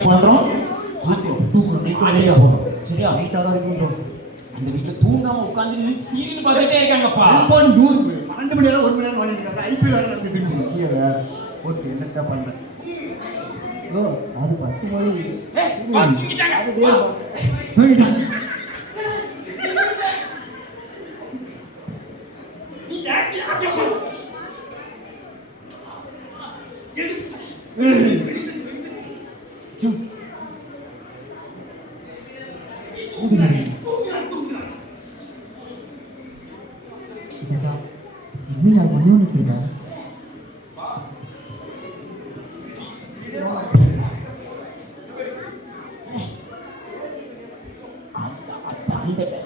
பண்றோம் தூக்குறோம் ரெடியா போறோம். சரியா? நைட்டா தான் இருக்கும். அந்த வீட்டுல தூங்காம உட்கார்ந்து சீரியல் பார்த்துட்டே இருக்காங்கப்பா. செல்போன் 12 மணி நேரம் 1 மணி நேரம் வாங்கிட்டு இருக்காங்க. ஐபிஎல் வேற நடந்துட்டு இருக்கு. கீழே ஓகே என்னக்கா பண்றேன். ஓ அது 10 மணி. தூங்கிட்டாங்க. அது வேற தூங்கிட்டாங்க. நீ யாத்தி அடசு. என்ன பண்ணிட்டு இருக்கா?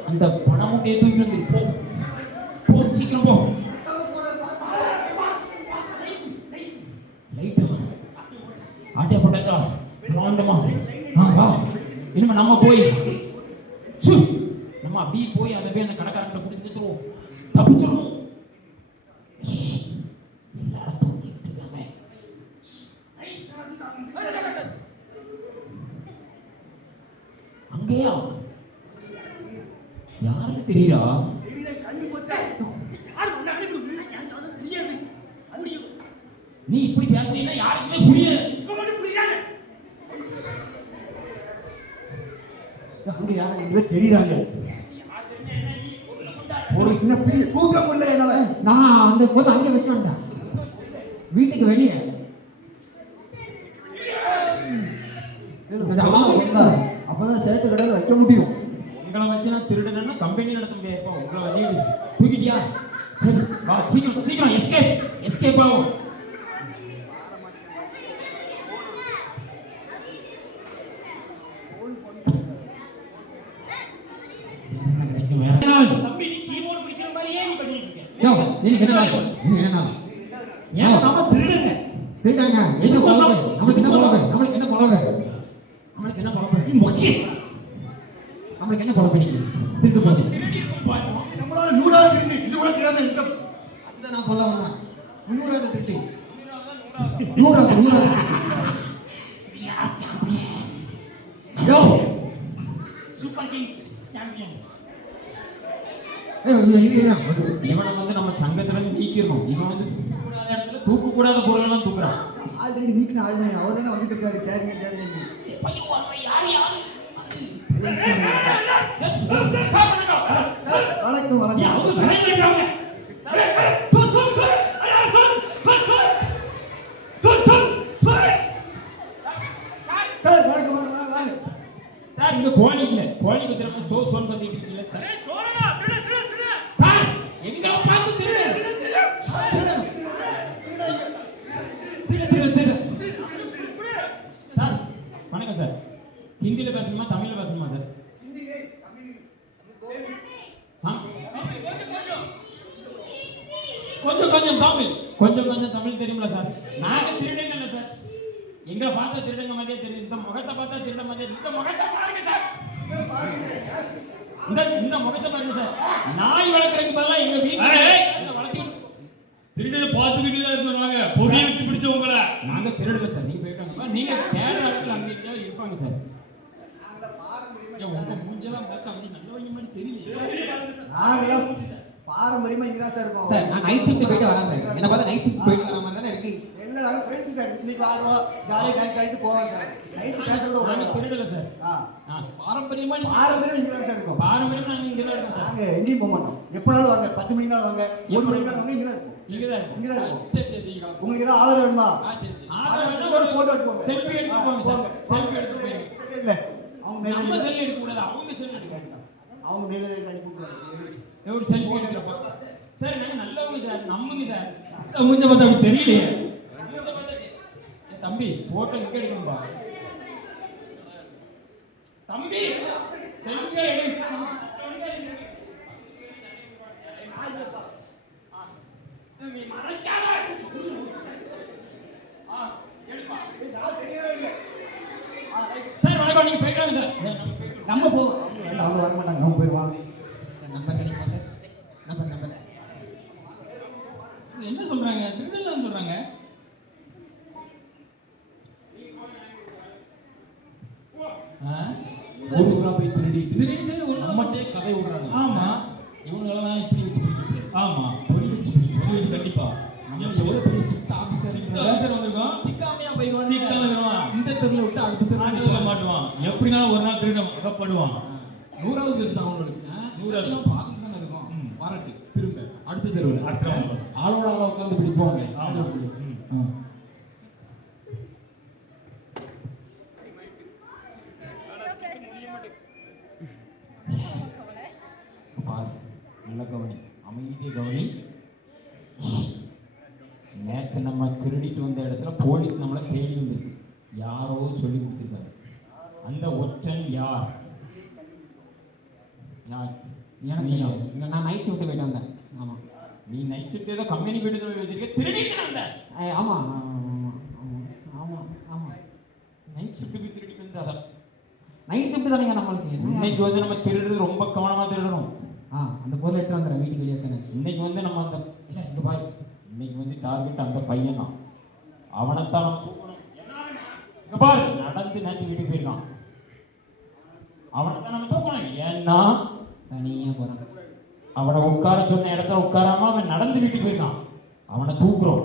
அந்த பணம் மூட்டையை தூக்கிட்டு வந்து போ போ சீக்கிரம் போ. லைட் ஆட்டே போட்டாச்சா ராண்டமா வா. இனிமே நம்ம போய் நம்ம அப்படியே போய் அதை போய் அந்த கடைக்காரன் குடிச்சு தருவோம். தப்பிச்சிருவோம். எல்லாரும் தூங்கிட்டு இருக்காங்க. அங்கேயா யாருன்னு தெரியுதா? நீ இப்படி பேசுறீங்கன்னா யாருக்குமே புரியாது. அங்க யாரும் எங்க தெரியுறாங்க. ஒரு இன்னும் பிடி தூக்க முடியல என்னால. நான் அந்த போது அங்கே வச்சு வந்தேன் வீட்டுக்கு வெளியே. அப்பதான் சேர்த்து கடையில் வைக்க முடியும். உங்களை வச்சு நான் திருடனா கம்பெனி நடத்த முடியாது. உங்களை வச்சு தூக்கிட்டியா? சரி வா சீக்கிரம் சீக்கிரம் எஸ்கேப் எஸ்கேப் ஆகும். தம்பி நீ கீபோர்டு பிடிக்கிற மாதிரியே நீ பண்ணிட்டு இருக்க. யோ நீ என்ன ஏன் நாம திருடுங்க திருடாங்க என்ன கொலவை நமக்கு என்ன கொலவை நமக்கு என்ன கொலவை நம்மளுக்கு என்ன குழப்பம்? நீ மொக்கி நமக்கு என்ன கொலவை நீங்க திருட்டு போங்க திருடி இருக்கும் பாரு. நம்மளால 100 திருடி இது கூட கிராம இந்த அதுதான் நான் சொல்ல வந்தேன். 300 திருட்டு 100 யோ சூப்பர் கிங்ஸ் சாம்பியன். இவனை வந்து நம்ம சங்கத்துல நீக்கிடணும். இவன் வந்து தூக்கக்கூடாத இடத்துல தூக்கக்கூடாத பொருளெல்லாம் தூக்குறான். ஆல்ரெடி நீக்கின ஆள் தான். அவர் தானே வந்துட்டு இருக்காரு. சரிங்க சரிங்க. பையன் வரவன் யாரு யாரு? வணக்கம் வணக்கம். சார் வணக்கம் வாங்க. சார் இந்த கோழி இல்ல கோழி விக்கிறவங்க சோன் பண்ணிட்டு இருக்கீங்க சார். சார் எங்க பார்த்து திருடு சார். வணக்கம் சார். ஹிந்தியில பேசணுமா தமிழ்ல பேசணுமா சார்? கொஞ்சம் கொஞ்சம் தமிழ் கொஞ்சம் கொஞ்சம் தமிழ் தெரியுங்களா சார்? நாங்க திருடுங்க இல்ல சார். எங்களை பார்த்தா திருடுங்க மாதிரியே தெரியும். இந்த முகத்தை பார்த்தா திருட மாதிரியே. இந்த முகத்தை பாருங்க சார். இந்த முகத்தை பாருங்க சார். நாய் வளர்க்கறதுக்கு பதிலா எங்க வீட்டுல வளர்த்தி திருடனை பார்த்துக்கிட்டு தான் சொன்னாங்க. பொடியை வச்சு பிடிச்சவங்கள நாங்க திருடல சார். நீங்க போயிட்டாங்க. நீங்க தேடுற இடத்துல அங்கே இருப்பாங்க சார். உங்க மூஞ்செல்லாம் பார்த்தா அப்படி நல்லவங்க மாதிரி தெரியல. நாங்களாம் பாரம்பரியமா இங்க தான் சார் இருக்கோம். சார் நான் நைட் ஷிஃப்ட் போயிட்டு வரேன் சார். என்ன பார்த்தா நைட் ஷிஃப்ட் போயிட்டு வர மாதிரி தானே இருக்கு. எல்லாரும் ஃப்ரெண்ட்ஸ் சார். இன்னைக்கு வாரோம் ஜாலியா டான்ஸ் ஆடிட்டு போவோம் சார். நைட் பேசுறது நாங்க ஒரு திருடல சார். பாரம்பரியமா பாரம்பரியம் இங்க தான் சார் இருக்கோம். பாரம்பரியமா நாங்க இங்க தான் இருக்கோம் சார். நாங்க எங்கேயும் போக மாட்டோம். எப்பனாலும் வாங்க. 10 மணிக்கு வாங்க. 1 மணிக்கு வாங்க. இங்க தான் இருக்கோம். இங்க தான் இருக்கோம். இங்க தான் இருக்கோம். சரி சரி. உங்களுக்கு ஏதாவது ஆதரவு வேணுமா? ஆதரவு ஒரு போட்டோ எடுத்துக்கோங்க. செல்ஃபி எடுத்துக்கோங்க சார். செல்ஃபி எடுத்துக்கோங்க. இல்ல அவங்க நம்ம மேல செல்ஃபி எடுக்க கூடாது. அவங்க செல்ஃபி எடுக்கணும். அவங்க மேல அனுப்பி விடுறாங்க. ஒரு செல்ஃபி எடுக்கறப்ப சார் நாங்க நல்லவங்க சார். நம்புங்க சார். மூஞ்ச பார்த்தா அப்படி தெரியலையே. தம்பி போட்டோ எங்க எடுக்கணும்பா? தம்பி செல்ஃபி எடு. மறக்காத எடுப்பா. சார் வணக்கம். நீங்க போயிட்டு வாங்க சார். நம்ம போவோம். அவங்க வர மாட்டாங்க. நம்ம போயிடுவாங்க. நம்பர் கிடைக்குமா சார்? நம்பர் என்ன சொல்றாங்க? திருடலாம் சொல்றாங்க. ஊருக்குள்ள போய் திருடிட்டு திருடிட்டு நம்மகிட்டே கதை விடுறாங்க. ஆமா. இவங்களெல்லாம் இப்படி வச்சு பிடிக்கிறது, ஆமா. பொறி வச்சு பிடிக்கிறது. பொறி வச்சு கண்டிப்பா. நம்ம எவ்வளவு பெரிய ஸ்ட்ரிக்ட் ஆபீசர் ஆஃபீஸர் வந்திருக்கோம். சிக்காமையா போயிடுவான். சிக்காம வருவான். இந்த தெருல விட்டு அடுத்த ஆட்டோல தெருல மாட்டுவான். எப்படினாலும் ஒரு நாள் திருட அகப்படுவான். 100வது இருக்கு அவங்களுக்கு. 100வது. பார்த்துட்டு தானே இருக்கும். ம். பாராட்டு திரும்ப அடுத்த தெருவில் அடுத்த தெருவுல. ஆளோட ஆளா உட்காந்து பிடிப்போங்க. ஆமா. ம். பாரு, நல்ல கவனி, அமைதியை கவனி. நேற்று நம்ம திருடிட்டு வந்த இடத்துல போலீஸ் நம்மளை தேடி வந்திருக்கு. யாரோ சொல்லி கொடுத்துருக்காரு. அந்த ஒற்றன் யார்? யார்? எனக்கு நீயா? இல்லை, நான் நைட் ஷிஃப்ட் போயிட்டு வந்தேன். ஆமாம். நீ நைட் ஷிஃப்ட் ஏதோ கம்பெனி போயிட்டு போய் வச்சிருக்க, திருடிட்டு வந்த. ஆமாம் ஆமாம் ஆமாம் ஆமாம். நைட் ஷிஃப்ட் போய் திருடிட்டு வந்தாதா? நைட் ஷிஃப்ட் தானேங்க நம்மளுக்கு. இன்னைக்கு வந்து நம்ம திருடுறது ரொம்ப கவனமா திருடணும். அந்த பொருள் எடுத்து வந்துடுறேன், வீட்டுக்கு வெளியே வச்சேன். இன்னைக்கு வந்து நம்ம அந்த இல்லை இந்த பாய், இன்னைக்கு வந்து டார்கெட் அந்த பையன் தான். அவனைத்தான் நம்ம தூக்கணும். இங்க பாரு, நடந்து நேற்று வீட்டுக்கு போயிருக்கான். அவனைத்தான் நம்ம தூக்கணும். ஏன்னா தனியாக போகிறேன். அவனை உட்கார சொன்ன இடத்துல உட்காராம அவன் நடந்து வீட்டுக்கு போயிருக்கான். அவனை தூக்குறோம்.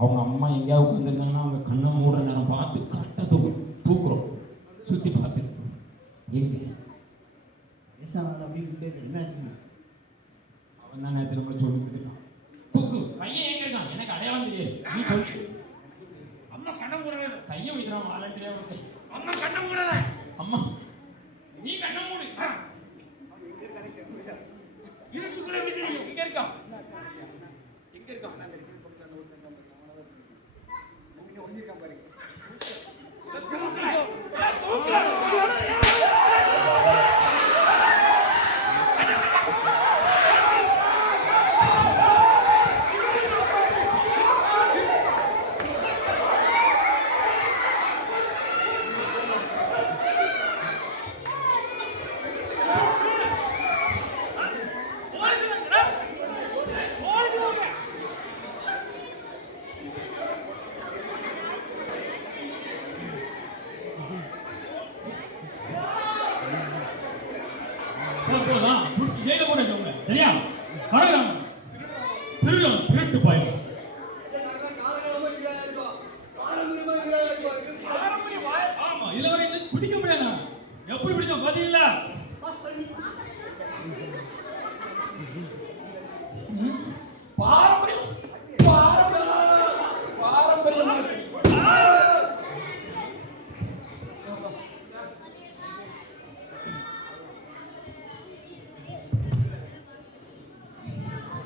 அவங்க அம்மா எங்கேயாவது உட்காந்துருந்தாங்கன்னா அவங்க கண்ணை மூடுற நேரம் பார்த்து கரெக்டாக தூக்குறோம். சுற்றி பார்த்து எங்க அப்படின்னு என்னாச்சு? அவன் தான் நேற்று நம்மளை சொல்லி கொடுத்துருக்கான். தூக்கு, பையன் எங்க இருக்கான்? எனக்கு அடையாளம் தெரியாது, நீ சொல்லு. அம்மா கண்ணை மூடல, கையை வைக்கிறான் வாலண்டியா. அம்மா கண்ணை மூடல. அம்மா நீ கண்ணை மூடு. இதுக்குள்ள எங்க இருக்கான்? எங்க இருக்கான்? போதான் புடிச்சு ஜெயில போட சொல்லுங்க. சரியா? கரகம். திருடம் திருட்டு பாய். ஆமா, இதுல வரை பிடிக்க முடியாது. எப்படி பிடிச்சோம் பாத்தீங்களா? பாரம்பரியம்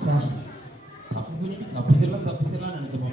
சார், தப்பு பண்ணிட்டு தப்பிச்சிடலாம் நினைச்சோம்.